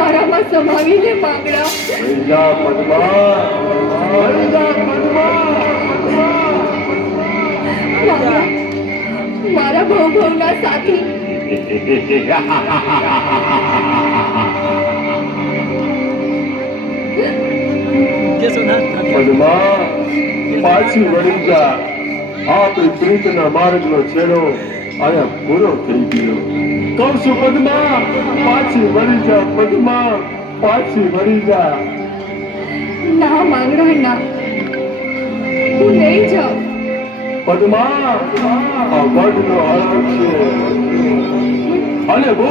તારામાં સમાવીને માંગડા. વળી જા પદ્મા, વળી જા પદ્મા. માંગડા, મારા ભવભવના સાથી. પદ્મા, પાછી વળી જા. આપણી પ્રીતના માર્ગનો છેડો અહીંયા પૂરો થઈ ગયો. કહું છું પદ્મા, પાછી વળી જા પદ્મા, પાછી વળી જા. ના માંગડા, ના, હું નહીં જાઉં. પદ્મા, આ વડનો હળ છે અને બહુ